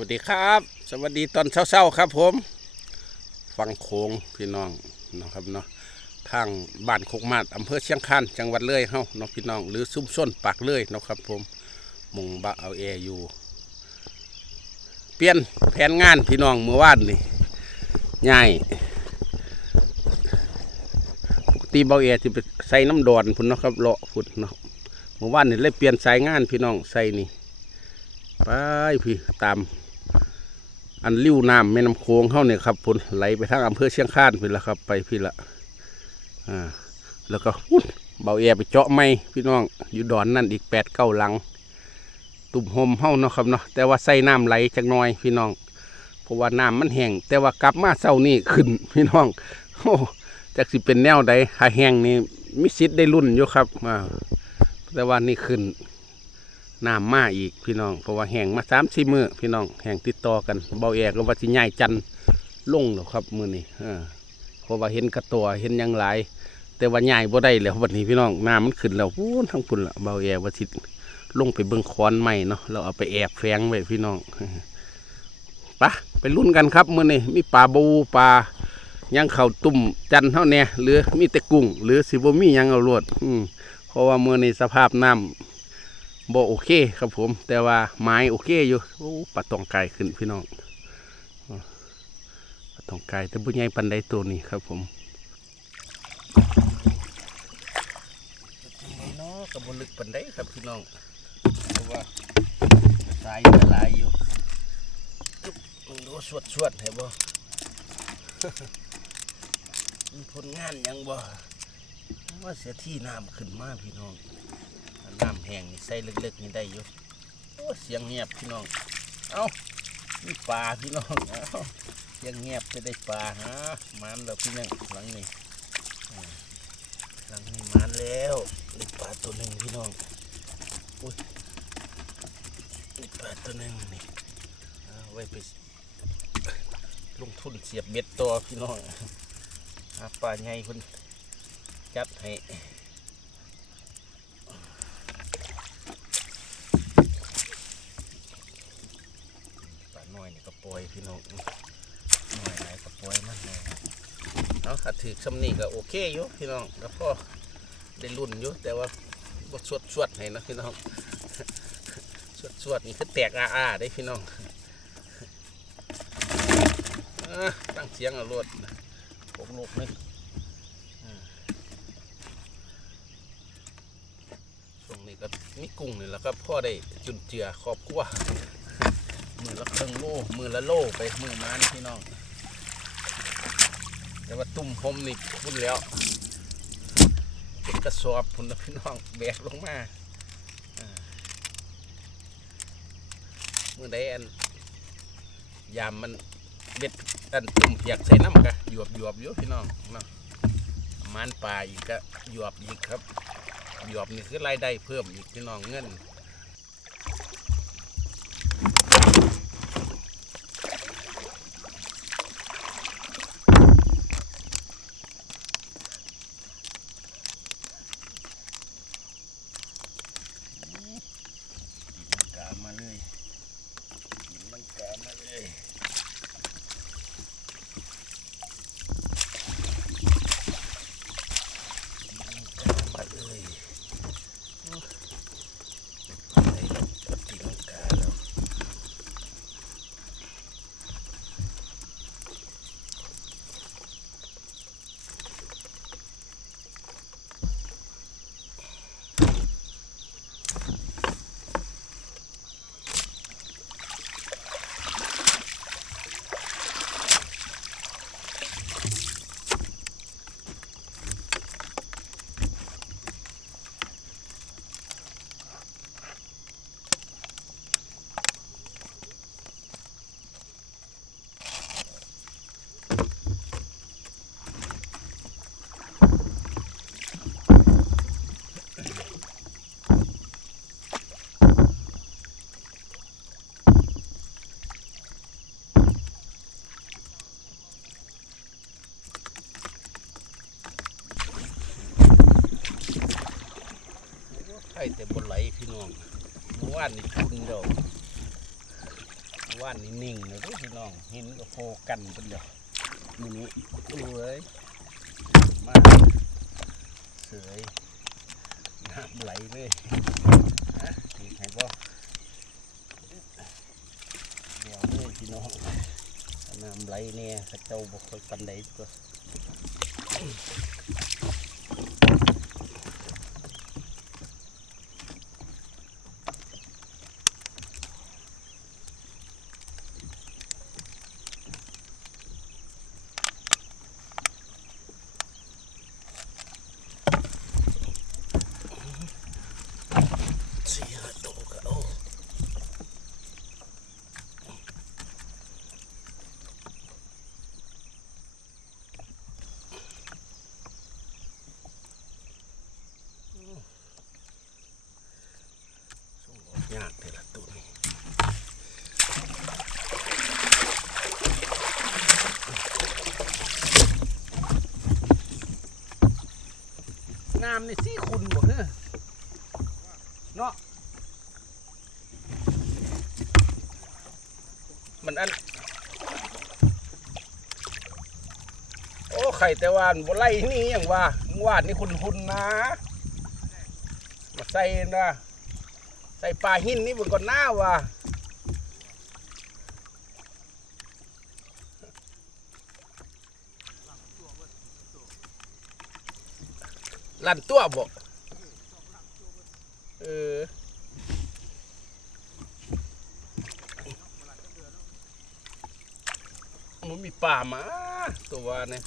วัสดีครับ สวัสดีตอนเช้าๆครับผม ฟังโขงพี่น้องนะครับเนาะทางบ้านโคกมาดอำเภอเชียงคานจังหวัดเลยเฮาเนาะพี่น้องหรือซุ้มส้นปากเลยเนาะครับผมมุงบะเอาแออยู่ เปลี่ยนแผนงานพี่น้องเมื่อวานนี่ง่ายปกติเบาแอร์ที่ไปใส่น้ำดอนพุ่นเนาะครับเลาะพุ่นเนาะเมื่อวานนี่เลยเปลี่ยนสายงานพี่น้องใส่นี่ไปพี่ตาม อันลิ้วน้ำแม่น้ำโขงเข้าเนี่ยครับพุ่นไหลไปทางอำเภอเชียงคานพี่ละครับ ไปพี่ละอ่าแล้วก็พุ่นเบาแอไปเจาะไม้พี่น้องอยู่ดอนนั่นอีกแปดเก้าหลัง ตุ่มหมเฮาเนาะครับเนาะแต่ว่าใส่น้ำไหลจักน่อยพี่น้องเพราะว่าน้ำมันแห้งแต่ว่ากลับมาเศร้านี่ขึ้นพี่น้องโอ้จักสิเป็นแนวใดหาแห้งนี่มิสิทธิ์ได้รุ่นอยู่ครับอ่าแต่ว่านี่ขึ้น น้ำมาอีกพี่น้อง เพราะว่าแห้งมาสามสี่มือพี่น้องแห้งติดต่อกันเบาแอก็ว่าสิใหญ่จันทร์ลงแล้วครับมือนี้อ่เพราะว่าเห็นกระตัวเห็นยังหลาย แต่ว่าใหญ่บ่ได้แล้ววันนี้พี่น้องน้ำมันขึ้นแล้วพูนทั้งปุ่นละเบาแอว่าสิลงไปเบิ่งคอนใหม่เนาะเราเอาไปแอบแฝงไว้พี่น้องปะไปรุ่นกันครับมือนี้มีปลาบูปลายังเข่าตุ่มจันเท่าเนี่ยหรือมีแต่กุ้ง หรือสิบมียังเอารวดอืมเพราะว่ามือนี้สภาพน้ำ บ่โอเคครับผม แต่ว่าไม้โอเคอยู่โอ้ปลาตองไก่ขึ้นพี่น้องปลาตองไก่แต่บุญใหญ่ปันใดตัวนี้ครับผมเนาะกับบลึกปันใดครับพี่น้องเพราะว่าสายมันหลายอยู่มึงดูสวดสวดๆเห็นบ่มีผลงานยังบ่ว่าเสียที่น้ำขึ้นมากพี่น้อง น้ำแห้งนี่ใส่เล็กๆนี่ได้อยู่โอ้เสียงเงียบพี่น้อง เอ้ามีปลาพี่น้องเอ้าเสียงเงียบจะได้ปลาฮะมันแล้วพี่น้องหลังนี้หลังนี้มันแล้วได้ปลาตัวหนึ่งพี่น้องอุ้ยได้ปลาตัวหนึ่งนี่เอาไว้ไปลงทุนเสียบเบ็ดตัวพี่น้องปลาใหญ่คนจัดให้ ปลาหน่อยนี่ก็ปล่อยพี่น้องหน่อยไหนก็ปล่อยมันหน่อย เอาถ้าถือสำนีก็โอเคอยู่พี่น้องแล้วก็ได้รุ่นอยู่แต่ว่าบ่สวดสวดให้นะพี่น้องสวดสวดนี่คือแตกอาอาได้พี่น้องอตั้งเสียงเอารวดพวกลูกนี่อ่าช่วงนี้ก็มีกุ้งนี่และครับพ่อได้จุนเจือครอบครัวมือละเครึ่งโลมือละโลไปมือมานพี่น้อง แต่ว่าตุ่มพรมนี่พุ่นแล้วเป็นกระสอบพุ่นนะพี่น้องแบกลงมาอ่ามือใดอันยามมันเบ็ดอันตุ่มเพียกใส่น้ำกะหยวบหยวบๆอยู่พี่น้องเนาะมันปลาอีกก็หยวบอีกครับหยวบนี่คือรายได้เพิ่มอีกพี่น้องเงิน กามาเลยกินมันกามาเลยกินมันกามาเลยโอ้ไปแล้วกินมันกาแล้วไข่แต่บนไหล พี่น้องเมื่อวานนี่ทุนเดียวว่านนี่นิ่งเลยเด้อพี่น้องหินก็โฟกันเป็นเดียวมือนี้ดูเลยมาเสยน้ำไหลเลยฮะนี่ใครบ่เดี๋ยวเลยพี่น้องน้ำไหลเนี่ยเข้าเจ้าบ่ค่อยปันใดตัว สี่ห้าตัวก็เอาส่งออกยากแต่ละตัวนี่ น้ำนี่สี่คุณบ่เฮ้อเนาะมันอัน โอ้ไข่แต่วาอันบ่ไล่นี่อย่างว่ามึงวาดนี่คุณคุณนะ มาใส่นะ ใส่ปลาหินนี่บิ่งก่อนหน้าว่ะ ลั่นตัวบ่เออมันมีป่ามาตัวเนี่ย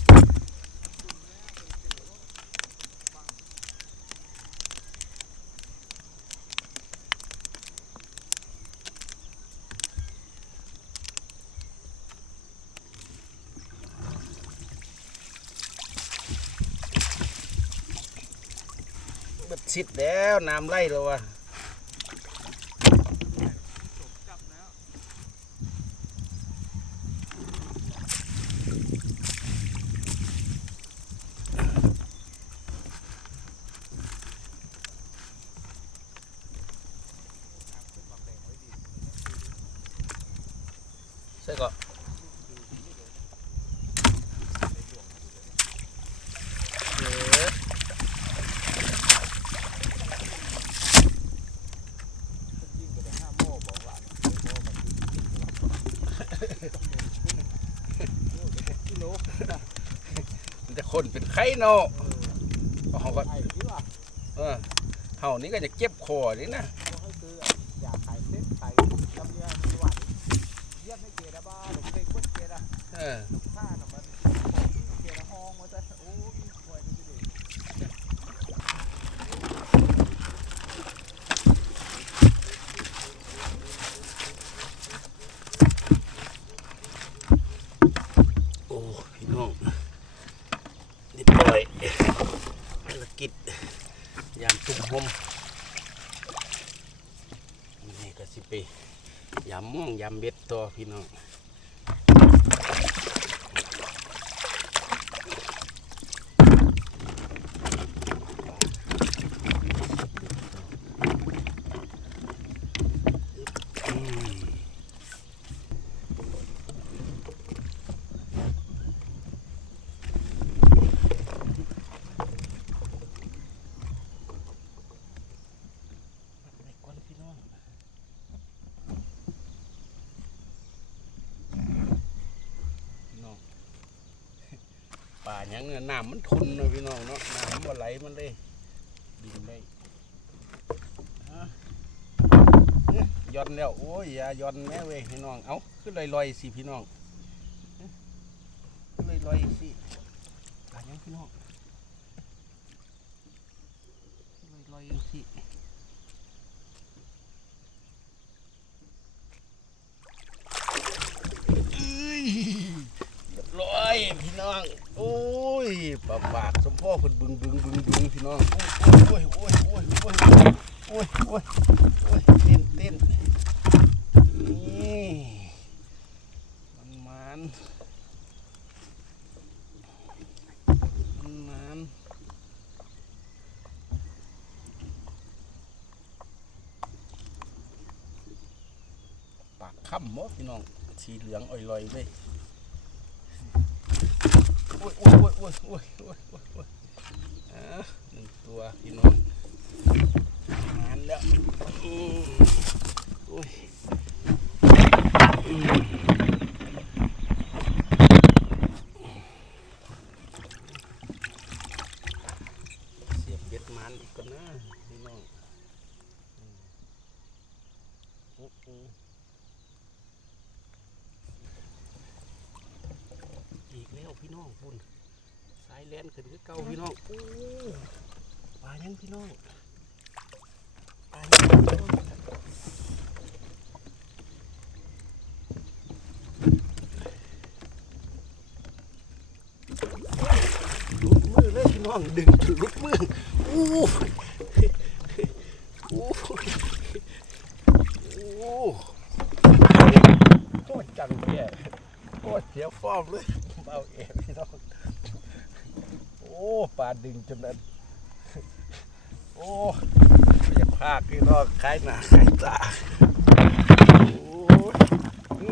บัดชิดแล้วน้ำไล่แล้ววะใช่ก็เออ มันจะคนเป็นไข้เนาะเขาก็ไอ้ที่ว่าเออเฮานี่ก็จะเก็บคอนี่นะเขาให้ซื้ออยากขายเส้นขายลำเลียงสวัสดิ์เยี่ยมให้เกียรติบ้าหลงเพลงพุทธเกียรติ เออ ข้าน่ะมันเกียรติห้องมันจะโอ้ยป่วยดีดี โอ้พี่น้องเรียบร้อยภาร กิดยามตุ่มหมนี่ก็สิไปยามม่วงยามเบ็ดต่อพี่น้องอืม ไปก่อนพี่น้องพี่น้อง ป่าหยังเนี่ยน้ำมันทนเนาะพี่น้องเนาะน้ำมันบ่ไหลมันเลยดินได้ฮะเอ๊ะย้อนแล้วโอ้ยอย่าย้อนแม่เว้ยพี่น้องเอ้าขึ้นลอยๆสิพี่น้องเอ๊ะขึ้นลอยๆสิป่าหยังพี่น้องขึ้นลอยๆสิ เอ้ยเรียบร้อยพี่น้อง โอ้ยปากปากสม พ่อเพิ่นบึงบึงบึงบึงพี่น้องโอ้ยโอ้ยโอ้ยโอ้ยโอ้ยโอ้ยโอ้ยเต้นเต้นนี่มันมันมันมันปากค่ำหมดพี่น้องสีเหลืองอ่อยๆเลย อ้ยโอ้ยโอ้ยโอ้ยโอ้ยโอ้ยโอ้ยโอ้ยหนึ่งตัวพี่น้องงานแล้วอืมโอ้ยเสียบเบ็ดมันอีกก่อนนะพี่น้องอืมโอ้โห อีกแล้ว พี่น้องพุ่นสายแลนขึ้นคือเก่าพี่น้องอู้ปลายังพี่น้องปลายังพี่น้องลุดมือเลยพี่น้องดึงจนลุดมืออู้อู้อู้โคตรจังแก่โอ้ยเสียฟอร์มเลย เบาเอ็พี่น้องโอ้ปลาดึงจนนั้นโอ้อยาพากพี่น้องคล้ายหนาคล้ายตาโอ้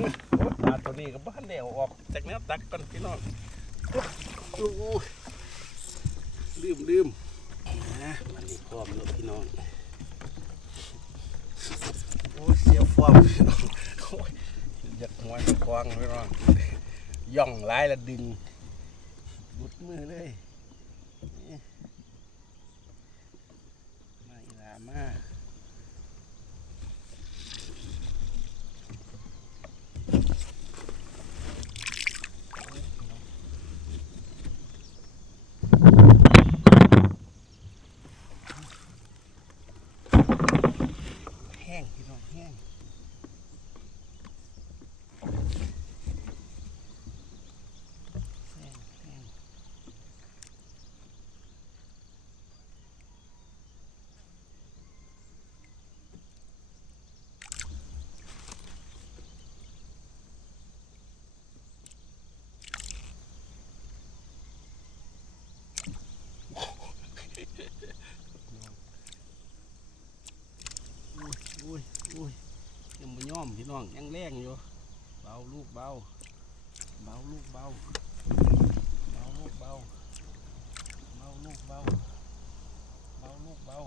ปลาตัวนี้ก็บ้านแนวออกจากแนวตักก่อนพี่น้องโอ้ลืมลืมนะมันนี่พร้อมแล้วพี่น้องโอ้เสียฟอมพี่น้องอยากหัวจะกวางพี่น้อง ย่องร้ายละดึงบุดมือเลยนี่มาอีลามาแห้งพี่น้องแห้ง แห้งแห้งอุ้ยอุ้ยอุ้ยยังไม่ย่อมพี่ น้องยังแรงอยู่เบาลูกเบาเบาลูกเบาเบาลูกเบาเบาลูกเบาเบาลูกเบา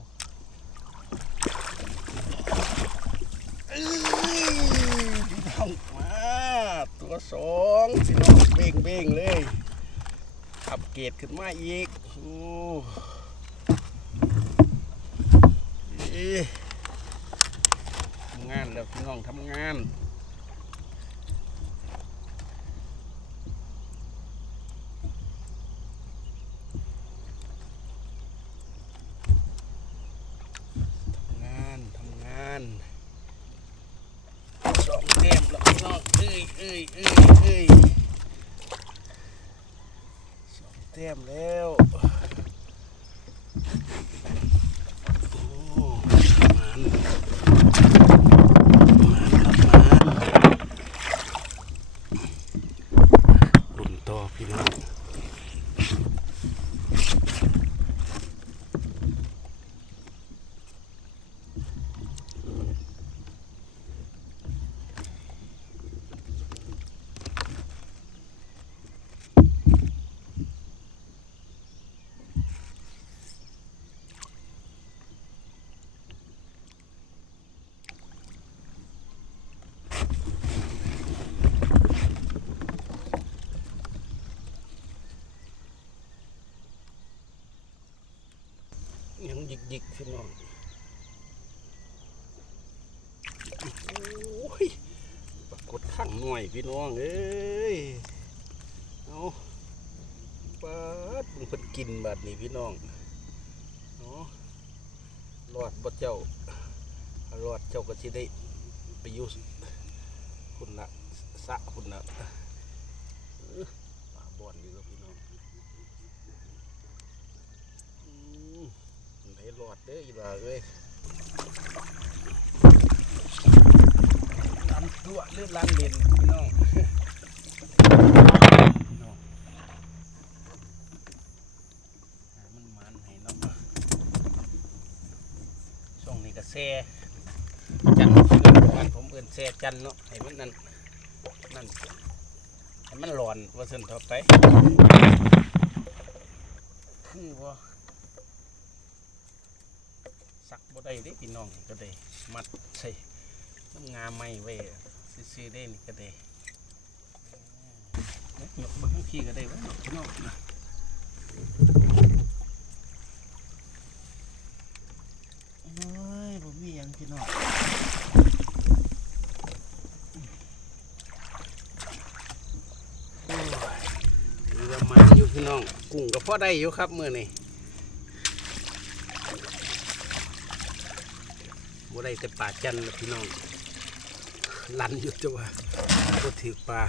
เอ้ยพี่น้องมาตัวสองพี่น้องเบ่งเบ่งเลยขับเกตขึ้นมาอีกโอ้เอ๊ แล้วพี่น้องทำงานเต็มแล้ว หยิกหยิกๆพี่น้องโอ้ยปรากฏข้างหน่วยพี่น้องเอ้ยเอาปาดมึงเพิ่นกินบาดนี้พี่น้องเนาะรอดบ่เจ้ารอดเจ้าก็สิได้ไปอยู่คุณละสะคุณละปลาบ่อนอยู่กับพี่น้องอืม ไหลอดเด้ออีหลาเอ้ยลำตัวเลือดลำเลนพี่น้องพี่น้องมันมันให้เนาะช่วงนี้ก็แซ่จันบ้านผมเอิ้นแซ่จันเนาะให้มันนั่นนั่นให้มันร้อนว่าซั่นต่อไปคือว่า ส่ได้พี่น้องก็ได้มัดใส่น้ำงาไม้ไว้ซื้อได้นี่ก็ได้เอ๊ะยกบิ่งพี่ก็ได้วะพี่น้องนะโอ้ยบ่มีหยังพี่น้องโอ้ยเรือมันอยู่พี่น้องกุ้งก็พอได้อยู่ครับมือนี้ บ่ได้แต่ปลาจันละพี่น้องลันอยู่จังว่าบ่ถือปลา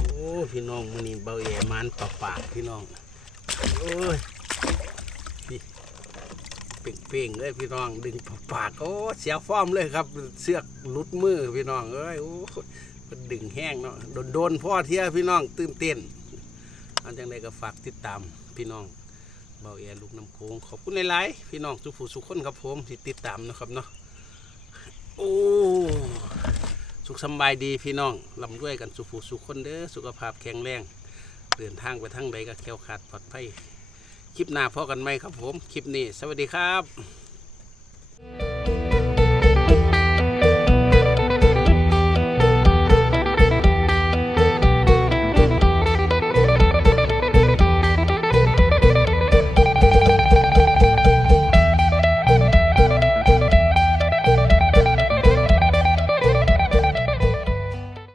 โอ้พี่น้องมื้อนี้เบาแย่มันปลาปากพี่น้องโอ้ยพี่เป่งๆเลยพี่น้องดึงปลาปากโอ้เสียฟอร์มเลยครับ เสือกหลุดมือพี่น้องเอ้ยโอ้มันดึงแห้งเนาะโดนๆพ่อเที่ยพี่น้องตื่นเต้นอันจังใดก็ฝากติดตามพี่น้อง เบาแอลูกน้ำโขงขอบคุณหลายๆพี่น้องสุผู้สุขคนครับผมที่ติดตามนะครับเนาะโอ้สุขสบายดีพี่น้องลำด้วยกันสุขสุขคนเด้อสุขภาพแข็งแรงเดินทางไปทั้งใดก็แคล้วขาดปลอดภัยคลิปหน้าพอกันไหมครับผม คลิปนี้ สวัสดีครับ